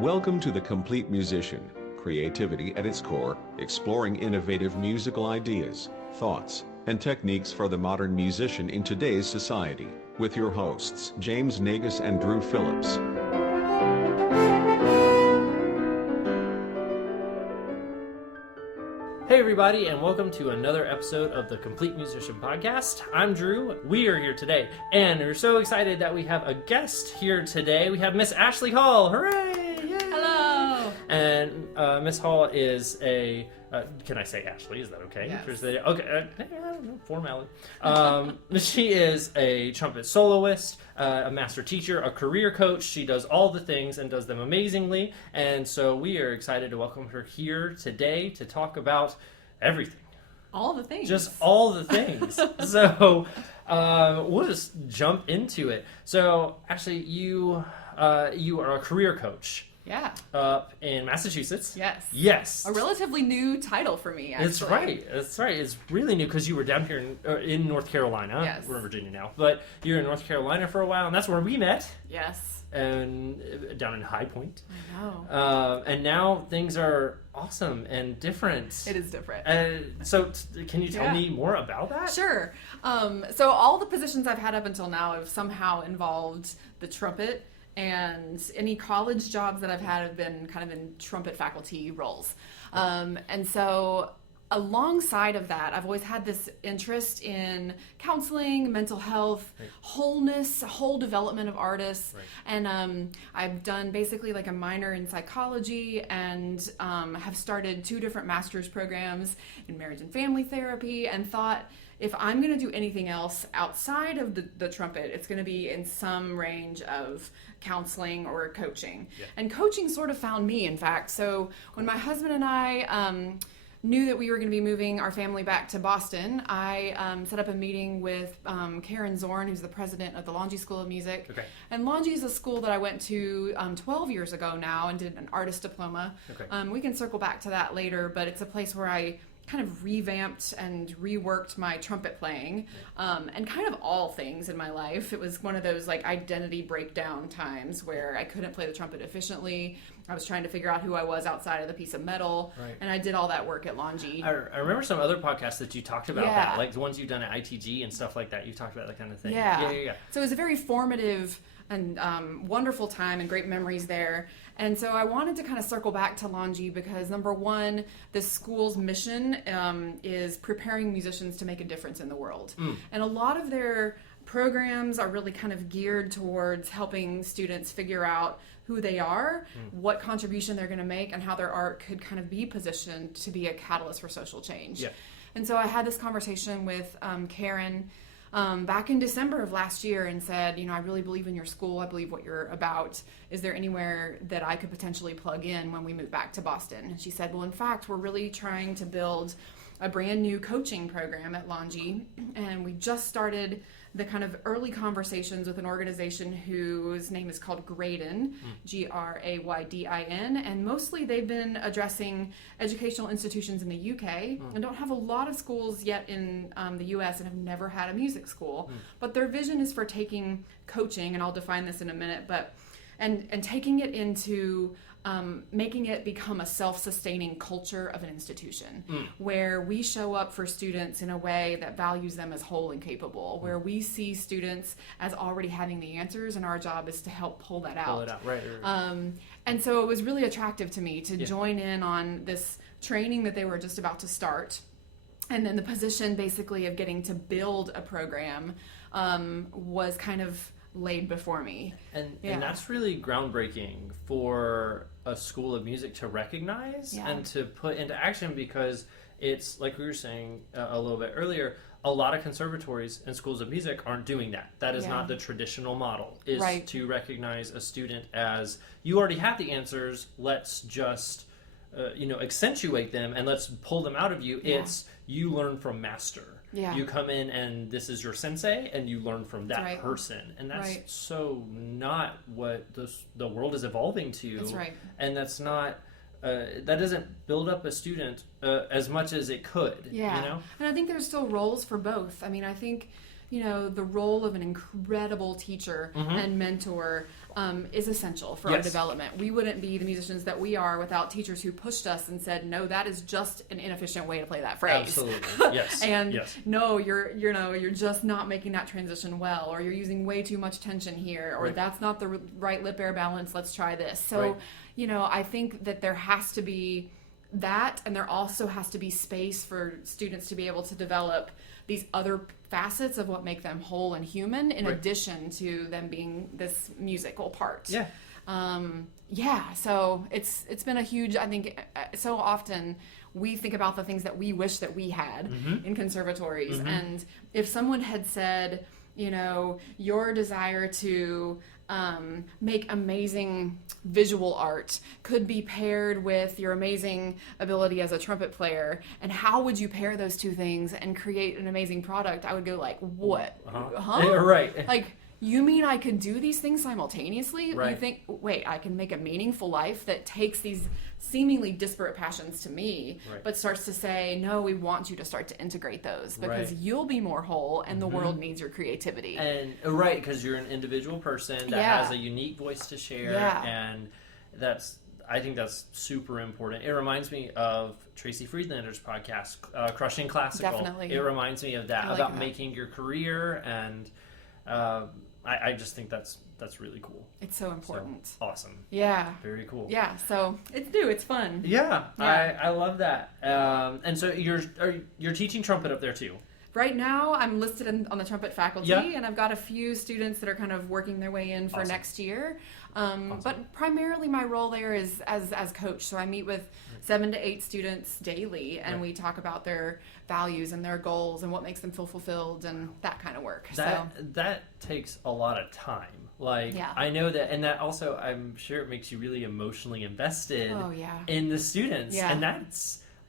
Welcome to The Complete Musician, creativity at its core, exploring innovative musical ideas, thoughts, and techniques for the modern musician in today's society, with your hosts, James Nagus and Drew Phillips. Hey everybody, and welcome to another episode of the Complete Musician Podcast. I'm Drew. We are here today, and we're so excited that we have a guest here today. We have Miss Ashley Hall. Hooray! Yay! Hello! And Miss Hall is a... can I say Ashley? Is that okay? Yes. Okay. I don't know. Formality. She is a trumpet soloist, a master teacher, a career coach. She does all the things and does them amazingly. And so we are excited to welcome her here today to talk about everything. All the things. Just all the things. So we'll just jump into it. So Ashley, you are a career coach. Yeah. Up in Massachusetts. Yes. Yes. A relatively new title for me, actually. That's right. It's really new because you were down here in North Carolina. Yes. We're in Virginia now. But you're in North Carolina for a while, and that's where we met. Yes. And down in High Point. I know. And now things are awesome and different. It is different. So can you tell me more about that? Sure. So all the positions I've had up until now have somehow involved the trumpet, and any college jobs that I've had have been kind of in trumpet faculty roles. And so alongside of that, I've always had this interest in counseling, mental health, wholeness, whole development of artists. And I've done basically like a minor in psychology and have started 2 different master's programs in marriage and family therapy, and thought, if I'm going to do anything else outside of the trumpet, it's going to be in some range of counseling or coaching. Yeah. And coaching sort of found me, in fact. So when my husband and I knew that we were going to be moving our family back to Boston, I set up a meeting with Karen Zorn, who's the president of the Longy School of Music. Okay. And Longy is a school that I went to 12 years ago now and did an artist diploma. Okay. We can circle back to that later, but it's a place where I kind of revamped and reworked my trumpet playing, and kind of all things in my life. It was one of those like identity breakdown times where I couldn't play the trumpet efficiently. I was trying to figure out who I was outside of the piece of metal, and I did all that work at Longy. I remember some other podcasts that you talked about that, like the ones you've done at ITG and stuff like that. You talked about that kind of thing. Yeah. So it was a very formative and wonderful time and great memories there. And so I wanted to kind of circle back to Longy because, number one, the school's mission is preparing musicians to make a difference in the world. And a lot of their programs are really kind of geared towards helping students figure out who they are, what contribution they're going to make, and how their art could kind of be positioned to be a catalyst for social change. Yeah. And so I had this conversation with Karen back in December of last year and said, I really believe in your school. I believe what you're about. Is there anywhere that I could potentially plug in when we move back to Boston? And she said, well, in fact, we're really trying to build a brand new coaching program at Longy, and we just started the kind of early conversations with an organization whose name is called Graydin, Graydin, and mostly they've been addressing educational institutions in the UK and don't have a lot of schools yet in the US and have never had a music school. But their vision is for taking coaching, and I'll define this in a minute, but and taking it into making it become a self-sustaining culture of an institution where we show up for students in a way that values them as whole and capable, where we see students as already having the answers, and our job is to help pull that out. Right. And so it was really attractive to me to join in on this training that they were just about to start. And then the position basically of getting to build a program was kind of laid before me. And that's really groundbreaking for a school of music to recognize and to put into action, because it's like we were saying a little bit earlier, a lot of conservatories and schools of music aren't doing that. That is not the traditional model, is to recognize a student as, you already have the answers, let's just accentuate them and let's pull them out of you. It's you learn from master. Yeah. You come in and this is your sensei, and you learn from that person. And that's so not what the world is evolving to. That's right. And that's not, that doesn't build up a student as much as it could. Yeah. And I think there's still roles for both. I mean, I think the role of an incredible teacher and mentor is essential for our development. We wouldn't be the musicians that we are without teachers who pushed us and said, no, that is just an inefficient way to play that phrase. Absolutely. Yes. And no, you're just not making that transition well, or you're using way too much tension here, or that's not the right lip air balance. Let's try this. So, I think that there has to be that, and there also has to be space for students to be able to develop these other facets of what make them whole and human, in addition to them being this musical part. So it's been a huge, I think, so often we think about the things that we wish that we had in conservatories, and if someone had said, your desire to make amazing visual art could be paired with your amazing ability as a trumpet player, and how would you pair those two things and create an amazing product, I would go like, what? Right. Like, you mean I could do these things simultaneously? Right. You think, wait, I can make a meaningful life that takes these seemingly disparate passions to me, but starts to say, no, we want you to start to integrate those, because you'll be more whole, and the world needs your creativity. And because you're an individual person that has a unique voice to share, and I think that's super important. It reminds me of Tracy Friedlander's podcast, Crushing Classical. Definitely. It reminds me of that, like about that. making your career, and I just think that's really cool. It's so important. So, awesome. Yeah. Very cool. Yeah, so it's new, it's fun. Yeah. I love that. And so you're teaching trumpet up there too? Right now, I'm listed on the trumpet faculty, Yeah. and I've got a few students that are kind of working their way in for Awesome. next year. But primarily my role there is as coach. So I meet with 7 to 8 students daily, and we talk about their values and their goals and what makes them feel fulfilled and that kind of work. That takes a lot of time. Like, I know that, and that also, I'm sure it makes you really emotionally invested in the students. Yeah. And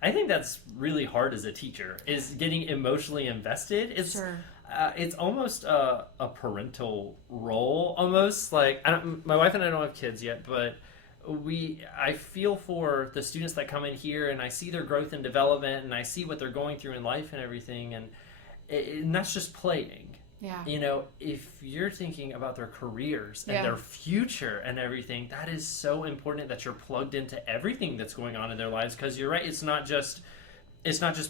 I think that's really hard as a teacher, is getting emotionally invested. It's almost a parental role, almost. Like, my wife and I don't have kids yet, but I feel for the students that come in here, and I see their growth and development, and I see what they're going through in life and everything, and that's just playing. Yeah. If you're thinking about their careers and their future and everything, that is so important that you're plugged into everything that's going on in their lives, because you're right, it's not just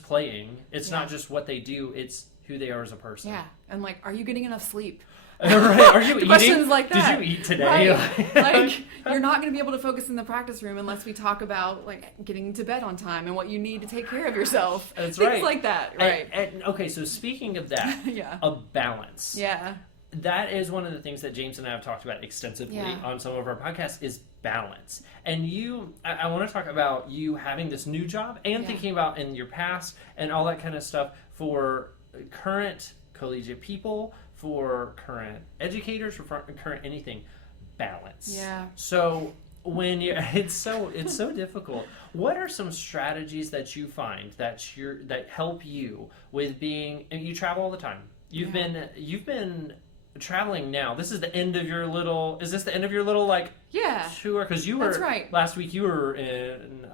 playing, it's not just what they do, it's who they are as a person. Yeah. And like, are you getting enough sleep? Right. Are you eating? Questions like that. Did you eat today? Right. Like, you're not going to be able to focus in the practice room unless we talk about like getting to bed on time and what you need to take care of yourself. That's Things right. like that. Right. And okay, so speaking of that, a balance. Yeah. That is one of the things that James and I have talked about extensively on some of our podcasts, is balance. And I want to talk about you having this new job and thinking about in your past and all that kind of stuff for current collegiate people, for current educators, for current anything. Balance. Yeah. So when it's so difficult. What are some strategies that you find that help you with being? And you travel all the time. You've been traveling now. This is the end of your little. Is this the end of your little tour? Because you were That's right. Last week. You were in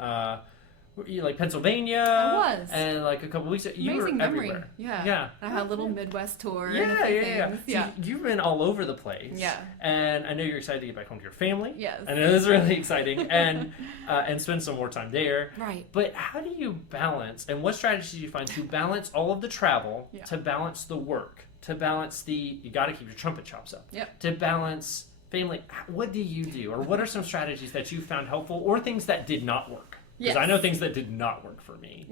Pennsylvania. I was. And like a couple weeks ago, you Amazing were memory. everywhere. Yeah. I had a little Midwest tour. Yeah, and a few things. So you've been all over the place. Yeah. And I know you're excited to get back home to your family. Yes. I know this is really exciting, and spend some more time there. Right. But how do you balance, and what strategies do you find to balance all of the travel, to balance the work, to balance you got to keep your trumpet chops up, to balance family? What do you do, or what are some strategies that you found helpful, or things that did not work? Because I know things that did not work for me.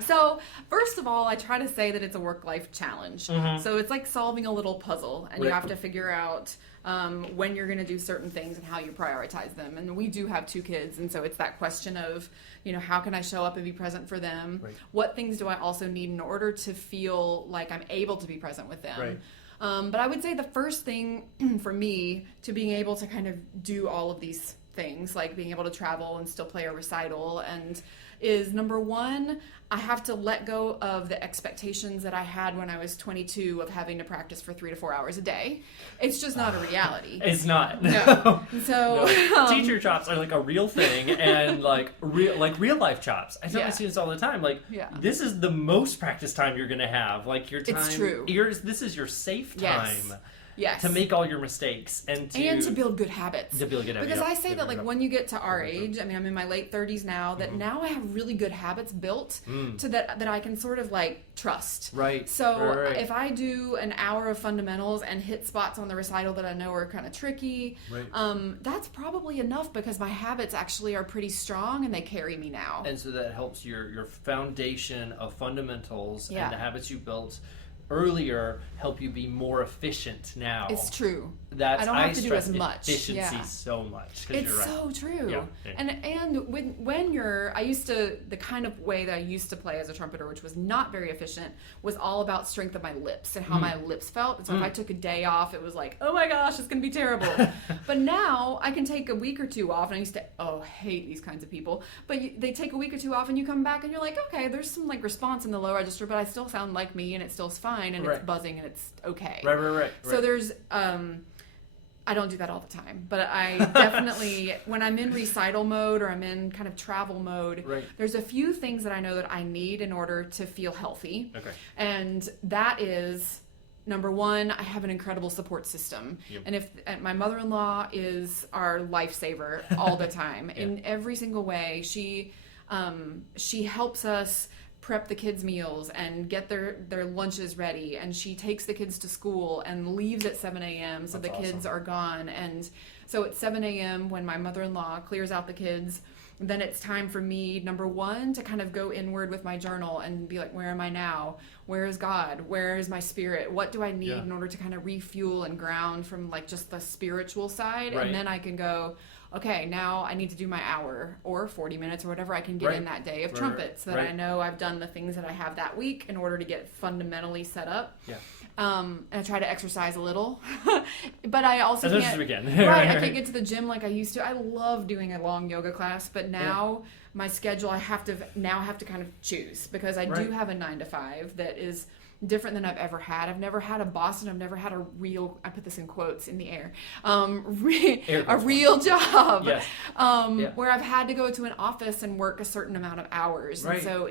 So, first of all, I try to say that it's a work-life challenge. Mm-hmm. So it's like solving a little puzzle, and you have to figure out when you're going to do certain things and how you prioritize them. And we do have 2 kids, and so it's that question of, how can I show up and be present for them? Right. What things do I also need in order to feel like I'm able to be present with them? Right. But I would say the first thing for me to being able to kind of do all of these things, like being able to travel and still play a recital and is number one, I have to let go of the expectations that I had when I was 22 of having to practice for 3 to 4 hours a day. It's just not a reality. It's not. No. So teacher chops are like a real thing, and like real life chops. I tell my students all the time, like, this is the most practice time you're gonna have. Like your time. It's true. This is your safe time. Yes. To make all your mistakes and to build good habits. To build good habits. Because I say that, like, when you get to our age, I mean, I'm in my late 30s now, that now I have really good habits built to that I can sort of, like, trust. Right. So if I do an hour of fundamentals and hit spots on the recital that I know are kind of tricky, that's probably enough because my habits actually are pretty strong and they carry me now. And so that helps your foundation of fundamentals and the habits you built earlier help you be more efficient now. It's true. I don't have to do as much. Efficiency so much. It's you're right. so true. Yeah. And when you're, the kind of way that I used to play as a trumpeter, which was not very efficient, was all about strength of my lips and how my lips felt. And so if I took a day off, it was like, oh my gosh, it's going to be terrible. But now I can take a week or two off, and I used to, hate these kinds of people. But they take a week or two off, and you come back, and you're like, okay, there's some like response in the low register, but I still sound like me, and it still's fine, and it's buzzing, and it's okay. Right. So there's, I don't do that all the time, but I definitely, when I'm in recital mode or I'm in kind of travel mode, there's a few things that I know that I need in order to feel healthy. Okay. And that is, number one, I have an incredible support system. Yep. And my mother-in-law is our lifesaver all the time. In every single way. She helps us prep the kids' meals and get their lunches ready, and she takes the kids to school and leaves at 7 a.m. so That's the kids are gone. And so at 7 a.m. when my mother-in-law clears out the kids, then it's time for me, number one, to kind of go inward with my journal and be like, where am I now? Where is God? Where is my spirit? What do I need in order to kind of refuel and ground from like just the spiritual side? And then I can go, okay, now I need to do my hour or 40 minutes or whatever I can get in that day of trumpet so that I know I've done the things that I have that week in order to get fundamentally set up. Yeah. And I try to exercise a little, but I also can't. I can't get to the gym like I used to. I love doing a long yoga class, but now my schedule, I have to kind of choose because I do have a 9 to 5 that is different than I've ever had. I've never had a boss, and I've never had a real, I put this in quotes in the air, a real job, where I've had to go to an office and work a certain amount of hours. And so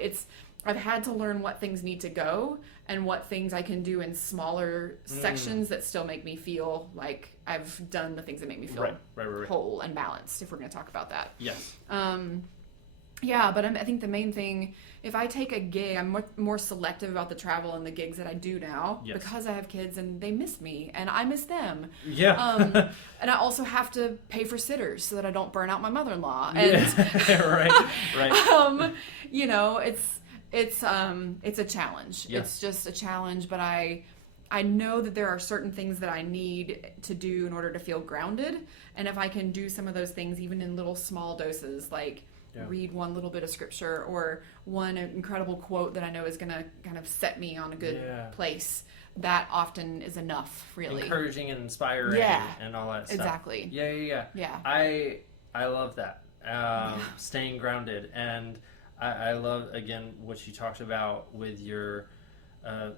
I've had to learn what things need to go and what things I can do in smaller sections that still make me feel like I've done the things that make me feel whole and balanced, if we're going to talk about that. Yes. But I think the main thing, if I take a gig, I'm much more selective about the travel and the gigs that I do now because I have kids and they miss me and I miss them. Yeah. And I also have to pay for sitters so that I don't burn out my mother-in-law. And right. You know, it's a challenge. Yeah. It's just a challenge, but I know that there are certain things that I need to do in order to feel grounded. And if I can do some of those things, even in little small doses, like read one little bit of scripture or one incredible quote that I know is going to kind of set me on a good place, that often is enough, really. Encouraging and inspiring and all that stuff. Exactly. Yeah. I love that. Staying grounded. And I love, again, what you talked about with your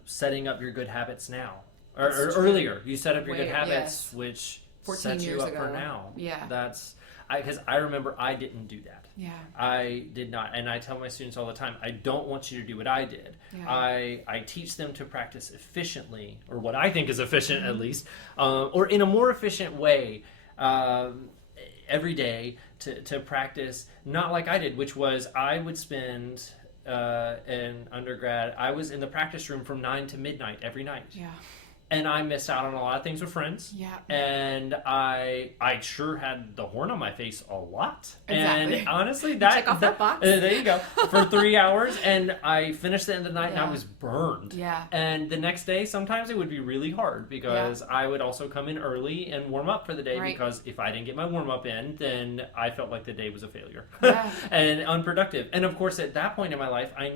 setting up your good habits now. Or earlier, you set up your good habits, which 14 sets years you up ago. For now. Yeah. That's... Because I remember I didn't do that. Yeah. I did not. And I tell my students all the time, I don't want you to do what I did. Yeah. I teach them to practice efficiently, or what I think is efficient at least, or in a more efficient way every day to practice, not like I did, which was I would spend in undergrad, I was in the practice room from 9 to midnight every night. Yeah. And I missed out on a lot of things with friends. Yeah. And I sure had the horn on my face a lot. Exactly. And honestly, check off that box. There you go. For 3 hours, and I finished the end of the night, and I was burned. Yeah. And the next day, sometimes it would be really hard because I would also come in early and warm up for the day because if I didn't get my warm up in, then I felt like the day was a failure and unproductive. And of course, at that point in my life, I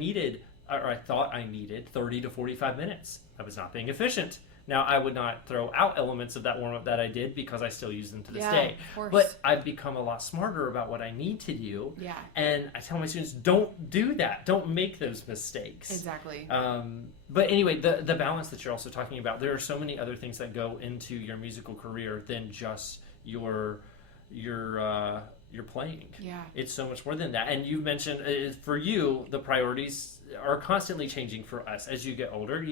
thought I needed 30 to 45 minutes. I was not being efficient. Now, I would not throw out elements of that warm-up that I did because I still use them to this day. Of course. But I've become a lot smarter about what I need to do. Yeah. And I tell my students, don't do that. Don't make those mistakes. Exactly. But anyway, the balance that you're also talking about, there are so many other things that go into your musical career than just your playing. Yeah. It's so much more than that. And you mentioned, for you, the priorities are constantly changing for us as you get older.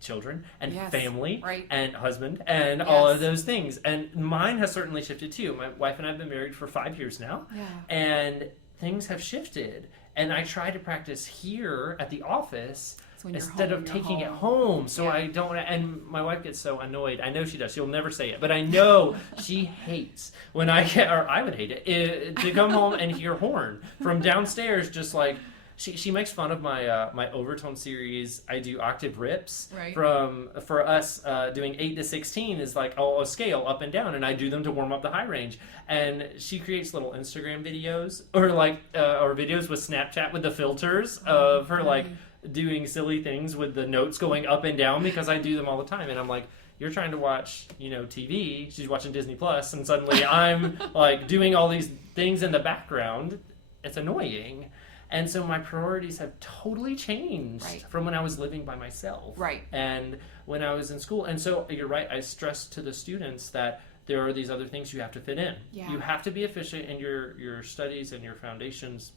Children and Yes, family right. and husband and all of Yes. those things. And mine has certainly shifted too. My wife and I have been married for 5 years now. Yeah. And things have shifted. And I try to practice here at the office when you're instead home, of you're taking it home. home. So Yeah. I don't, and my wife gets so annoyed. I know she does. She'll never say it, but I know she hates when I get, or I would hate it, to come home and hear horn from downstairs, just like, she makes fun of my my overtone series. I do octave rips Right. for us doing 8 to 16 is like a scale up and down, and I do them to warm up the high range. And she creates little Instagram videos or videos with Snapchat with the filters of her like doing silly things with the notes going up and down because I do them all the time. And I'm like, you're trying to watch, TV. She's watching Disney Plus, and suddenly I'm like doing all these things in the background. It's annoying. And so my priorities have totally changed Right. from when I was living by myself. Right. And when I was in school. And so you're right, I stress to the students that there are these other things you have to fit in. Yeah. You have to be efficient in your studies and your foundations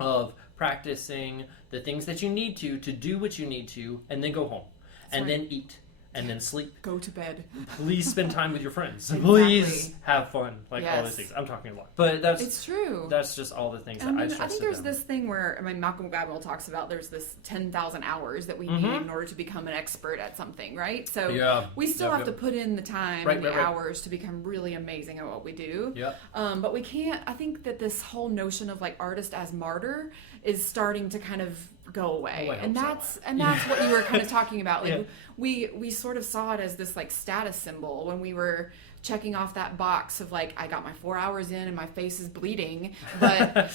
of practicing the things that you need to do what you need to, and then go home. And right. then eat. And then sleep. Go to bed. Please spend time with your friends. Exactly. Please have fun. All Yes. those things. I'm talking a lot. But that's It's true. That's just all the things And that I I stress think to there's them. this thing where, Malcolm Gladwell talks about there's this 10,000 hours that we Mm-hmm. need in order to become an expert at something, right? So Yeah. we still Yep, have to put in the time Right, and the right, right. hours to become really amazing at what we do. Yep. But we can't, I think that this whole notion of like artist as martyr is starting to kind of go away. Oh, I hope and so. that's what you were kind of talking about. Like Yeah. we sort of saw it as this like status symbol when we were checking off that box of like, I got my 4 hours in and my face is bleeding, but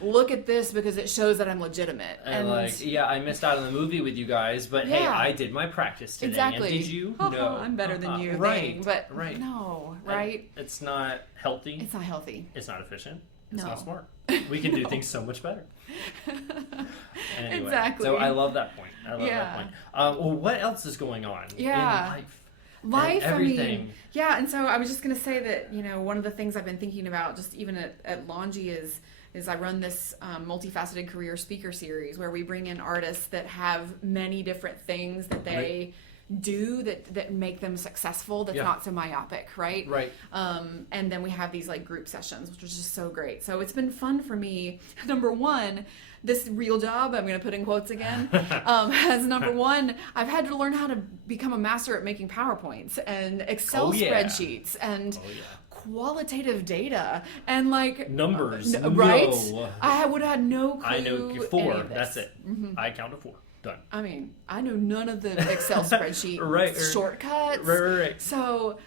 look at this because it shows that I'm legitimate. And I missed out on the movie with you guys, but hey, Yeah. I did my practice today. Exactly. And did you? Oh, No. I'm better than you. Right. Thing. But Right. no, And right? it's not healthy. It's not healthy. It's not efficient. It's No. not smart. We can do things so much better. Anyway, Exactly. So I love that point. I love Yeah. that point. Well, what else is going on Yeah. in life? Life, And everything. I mean, yeah, and so I was just going to say that, one of the things I've been thinking about just even at Longy is I run this multifaceted career speaker series where we bring in artists that have many different things that they do that make them successful that's Yeah. not so myopic, right? Right. And then we have these like group sessions, which is just so great. So it's been fun for me. Number one, this real job, I'm going to put in quotes again, as number one, I've had to learn how to become a master at making PowerPoints and Excel Oh, yeah. spreadsheets and Oh, yeah. qualitative data and like Numbers. right? No. I would have had no clue. I know any 4. of this. That's it. I count to 4. Done. I mean, I know none of the Excel spreadsheet Right. shortcuts. Right. So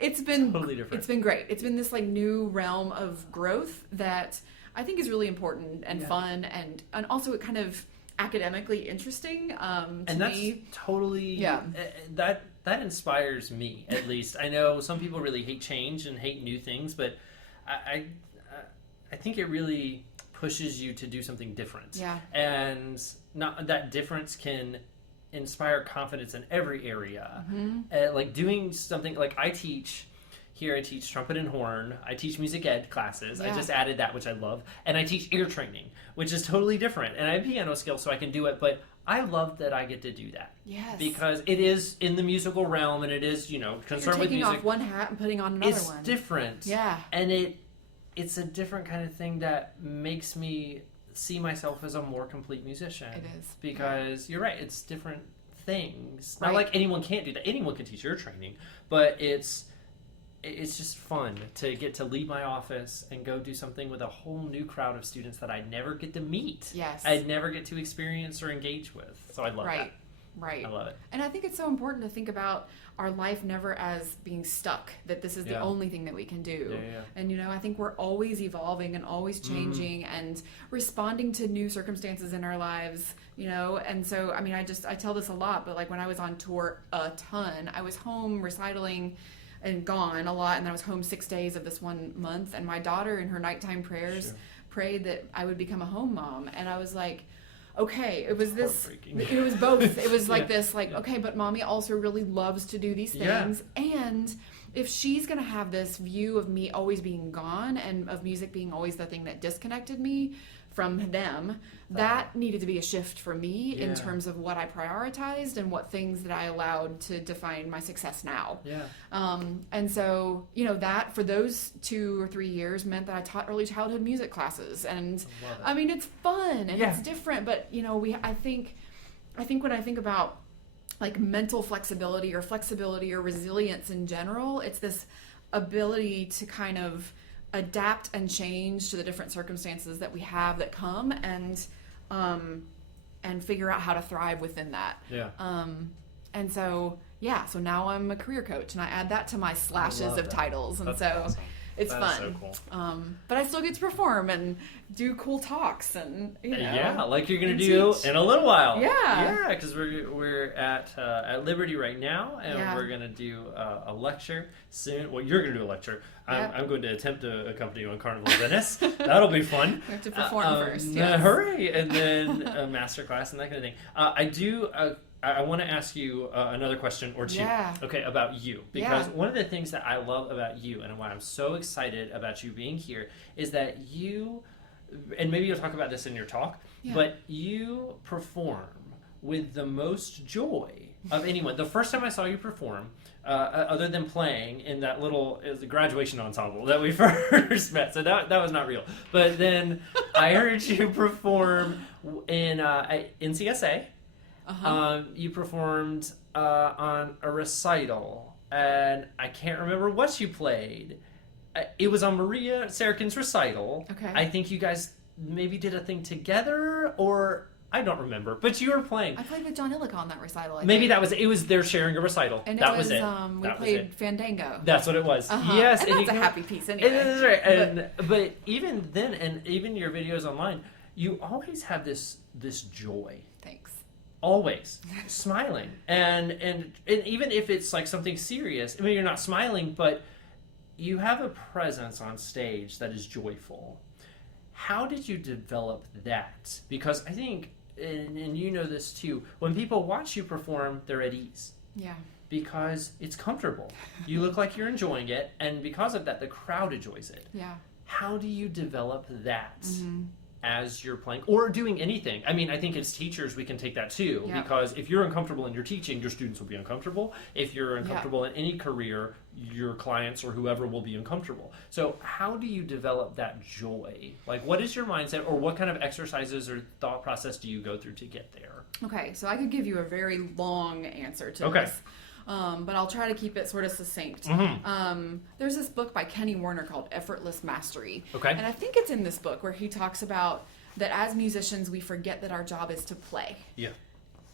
it's been Totally different. It's been great. It's been this like new realm of growth that I think is really important and fun and also kind of academically interesting to And that's me. totally Yeah. That inspires me, at least. I know some people really hate change and hate new things, but I think it really pushes you to do something different. Yeah. And not that difference can inspire confidence in every area. Like doing something like I teach trumpet and horn. I teach music ed classes. I Yeah. just added that, which I love. And I teach ear training, which is totally different. And I have piano skills, so I can do it. But I love that I get to do that. Yes. Because it is in the musical realm, and it is, You're concerned with taking music. off one hat and putting on another It's one. different. Yeah. And it's a different kind of thing that makes me see myself as a more complete musician. It is. Because you're right, it's different things. Not Right. like anyone can't do that. Anyone can teach ear training, but it's just fun to get to leave my office and go do something with a whole new crowd of students that I never get to meet. Yes. I'd never get to experience or engage with. So I love Right. Right. I love it. And I think it's so important to think about our life never as being stuck, that this is the only thing that we can do. And, you know, I think we're always evolving and always changing and responding to new circumstances in our lives, you know. And so, I mean, I tell this a lot, but like when I was on tour a ton, I was home recitaling and gone a lot, and then I was home 6 days of this 1 month, and my daughter in her nighttime prayers prayed that I would become a home mom. And I was like, okay, it was both. It was like this, like, okay, but mommy also really loves to do these things. And if she's going to have this view of me always being gone and of music being always the thing that disconnected me from them, that needed to be a shift for me in terms of what I prioritized and what things that I allowed to define my success now. And so, you know, that for those 2 or 3 years meant that I taught early childhood music classes. And I mean, it's fun and it's different, but you know, I think when I think about like mental flexibility or resilience in general, it's this ability to kind of adapt and change to the different circumstances that we have that come, and figure out how to thrive within that. And so so now I'm a career coach, and I add that to my slashes of titles, and That's awesome. It's that fun. Is so cool. But I still get to perform and do cool talks, and you know, like you're gonna do teach. in a little while. Because we're at Liberty right now, and we're gonna do a lecture soon. Well, you're gonna do a lecture. I'm going to attempt to accompany you on Carnival of Venice. That'll be fun. We have to perform first. Hooray! And then a master class and that kind of thing. I want to ask you another question or two, okay, about you. Because one of the things that I love about you and why I'm so excited about you being here is that you, and maybe you'll talk about this in your talk, but you perform with the most joy of anyone. The first time I saw you perform, other than playing in that little graduation ensemble that we first met, so that was not real. But then I heard you perform in NCSA. You performed on a recital, and I can't remember what you played. It was on Maria Sarakin's recital. Okay. I think you guys maybe did a thing together, or I don't remember. But you were playing. I played with John Illick on that recital. Maybe that was it. It was they're sharing a recital. And that was it. We played Fandango. That's what it was. Yes, and that's a happy piece anyway. That's right. But even then, and even your videos online, you always have this joy. Thanks. Always smiling, and even if it's like something serious, I mean, you're not smiling, but you have a presence on stage that is joyful. How did you develop that? Because I think, and you know this too, when people watch you perform, they're at ease. Yeah. Because it's comfortable. You look like you're enjoying it, and because of that, the crowd enjoys it. Yeah. How do you develop that? As you're playing or doing anything? I mean, I think as teachers we can take that too, because if you're uncomfortable in your teaching, your students will be uncomfortable. If you're uncomfortable in any career, your clients or whoever will be uncomfortable. So how do you develop that joy? Like, what is your mindset, or what kind of exercises or thought process do you go through to get there? Okay, so I could give you a very long answer to this. But I'll try to keep it sort of succinct. There's this book by Kenny Werner called Effortless Mastery. And I think it's in this book where he talks about that as musicians, we forget that our job is to play.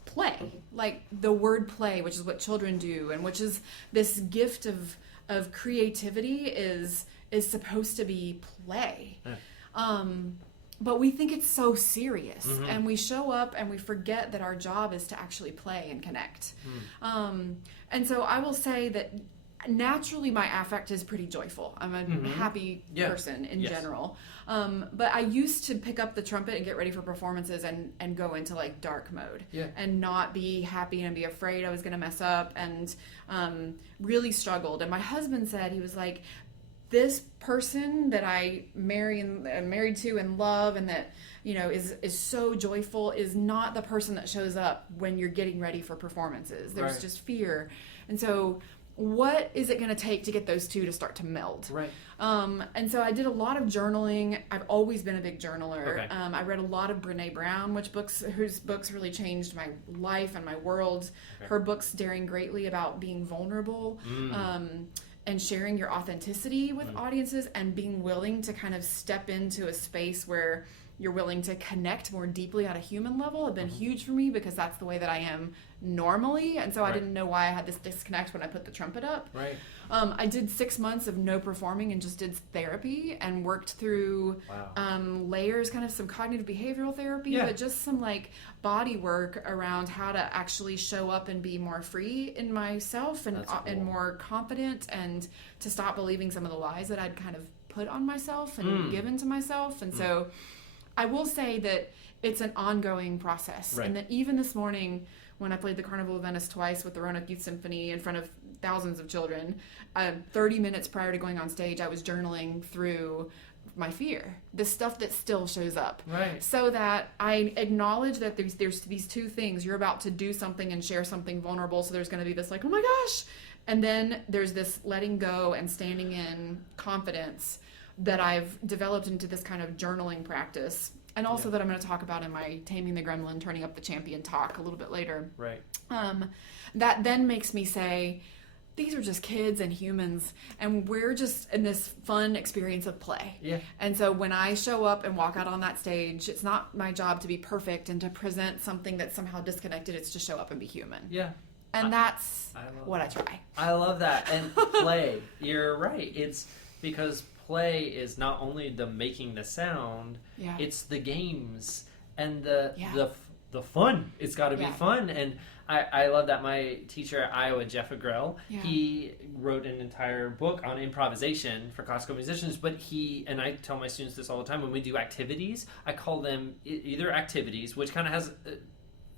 Play. Like the word play, which is what children do, and which is this gift of creativity is supposed to be play. But we think it's so serious, and we show up and we forget that our job is to actually play and connect. And so I will say that naturally my affect is pretty joyful. I'm a happy person in general. But I used to pick up the trumpet and get ready for performances and go into like dark mode and not be happy and be afraid I was going to mess up, and really struggled. And my husband said, he was like, this person that I married to and love, and that, you know, is so joyful, is not the person that shows up when you're getting ready for performances. There's just fear. And so what is it going to take to get those two to start to meld? And so I did a lot of journaling. I've always been a big journaler. I read a lot of Brené Brown, whose books really changed my life and my world. Her books, Daring Greatly, about being vulnerable. And sharing your authenticity with audiences, and being willing to kind of step into a space where you're willing to connect more deeply at a human level have been huge for me, because that's the way that I am normally. And so I didn't know why I had this disconnect when I put the trumpet up. Right. I did 6 months of no performing and just did therapy and worked through layers, kind of some cognitive behavioral therapy, but just some like body work around how to actually show up and be more free in myself and and more confident, and to stop believing some of the lies that I'd kind of put on myself and given to myself. And so I will say that it's an ongoing process, and that even this morning when I played the Carnival of Venice twice with the Roanoke Youth Symphony in front of thousands of children, 30 minutes prior to going on stage, I was journaling through my fear, the stuff that still shows up, so that I acknowledge that there's these two things. You're about to do something and share something vulnerable, so there's going to be this like, oh my gosh, and then there's this letting go and standing in confidence that I've developed into this kind of journaling practice. And also that I'm going to talk about in my Taming the Gremlin, Turning Up the Champion talk a little bit later. Right. That then makes me say, these are just kids and humans, and we're just in this fun experience of play. Yeah. And so when I show up and walk out on that stage, it's not my job to be perfect and to present something that's somehow disconnected. It's to show up and be human. Yeah. And that's what I try. I love that. And play, you're right. It's because play is not only the making the sound, it's the games and the fun. It's got to be fun. And I love that. My teacher at Iowa, Jeff Agrell, he wrote an entire book on improvisation for classical musicians, but and I tell my students this all the time, when we do activities, I call them either activities, which kind of has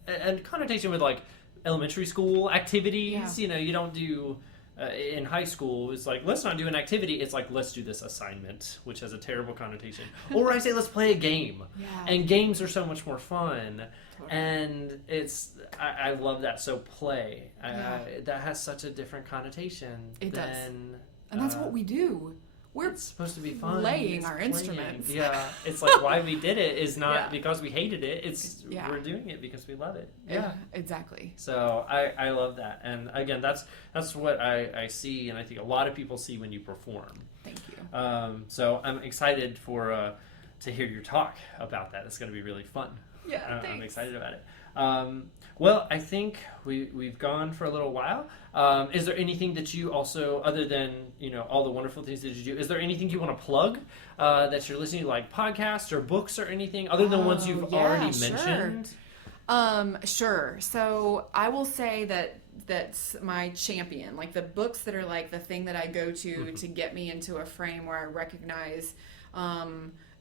a connotation with like elementary school activities. You know, you don't do... in high school, it's like, let's not do an activity. It's like, let's do this assignment, which has a terrible connotation. Or I say, let's play a game. And games are so much more fun. And I love that. So play, that has such a different connotation. It does. And that's what we do. We're supposed to be fun. Playing our instruments. Yeah. It's like why we did it is not because we hated it. It's we're doing it because we love it. Yeah, exactly. So I love that. And again, that's what I see, and I think a lot of people see when you perform. Thank you. So I'm excited to hear your talk about that. It's going to be really fun. Yeah, I'm excited about it. Well, I think we've gone for a little while. Is there anything that you also, other than all the wonderful things that you do, is there anything you want to plug that you're listening to, like podcasts or books or anything, other than ones you've already mentioned? Sure. So I will say that's my champion, like the books that are like the thing that I go to get me into a frame where I recognize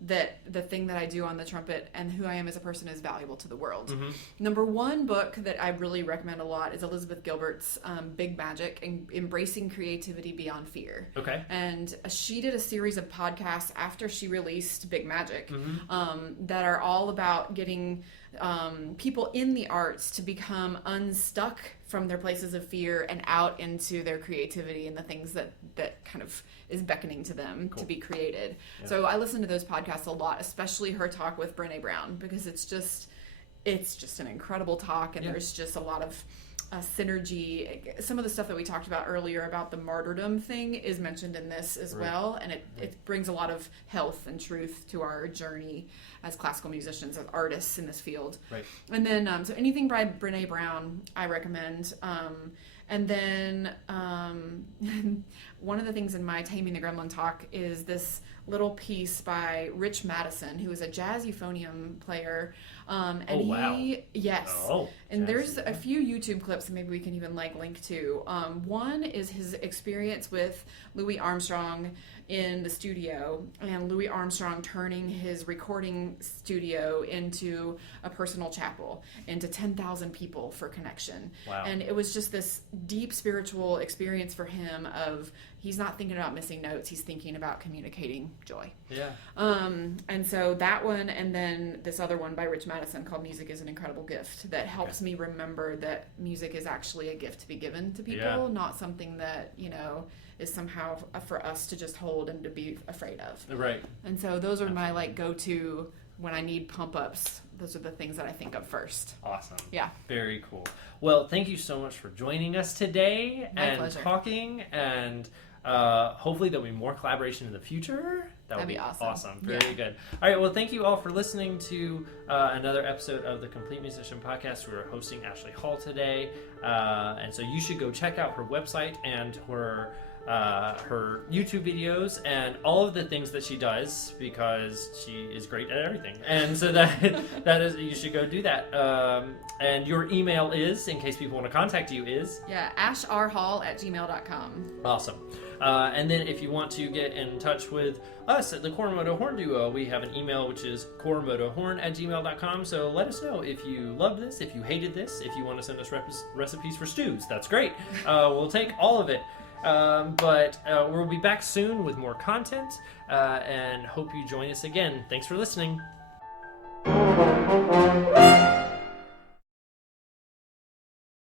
that the thing that I do on the trumpet and who I am as a person is valuable to the world. Number one book that I really recommend a lot is Elizabeth Gilbert's Big Magic, Embracing Creativity Beyond Fear. Okay. And she did a series of podcasts after she released Big Magic that are all about getting people in the arts to become unstuck from their places of fear and out into their creativity and the things that kind of is beckoning to them to be created. Yeah. So I listen to those podcasts a lot, especially her talk with Brené Brown, because it's just an incredible talk, and there's just a lot of synergy. Some of the stuff that we talked about earlier about the martyrdom thing is mentioned in this as well, and it brings a lot of health and truth to our journey as classical musicians, as artists in this field. Right. And then, so anything by Brené Brown, I recommend. And then one of the things in my Taming the Gremlin talk is this little piece by Rich Madison, who is a jazz euphonium player. And there's a few YouTube clips that maybe we can even link to. One is his experience with Louis Armstrong in the studio, and Louis Armstrong turning his recording studio into a personal chapel, into 10,000 people for connection. Wow. And it was just this deep spiritual experience for him of, he's not thinking about missing notes, he's thinking about communicating joy. Yeah. And so that one, and then this other one by Rich Madison called Music is an Incredible Gift, that helps me remember that music is actually a gift to be given to people, not something that, is somehow for us to just hold and to be afraid of. Right. And so those are my go-to when I need pump ups. Those are the things that I think of first. Awesome. Yeah. Very cool. Well, thank you so much for joining us today and talking. And Hopefully there'll be more collaboration in the future. That'd be awesome. Very good. All right, well, thank you all for listening to another episode of the Complete Musician Podcast. We were hosting Ashley Hall today, and so you should go check out her website and her YouTube videos and all of the things that she does, because she is great at everything. And so that is, you should go do that. And your email is, in case people want to contact you, is? Yeah, ashrhall@gmail.com. Awesome. And then if you want to get in touch with us at the Quoramoto Horn Duo, we have an email which is quoramotohorn@gmail.com. So let us know if you loved this, if you hated this, if you want to send us recipes for stews. That's great. We'll take all of it. But we'll be back soon with more content, and hope you join us again. Thanks for listening.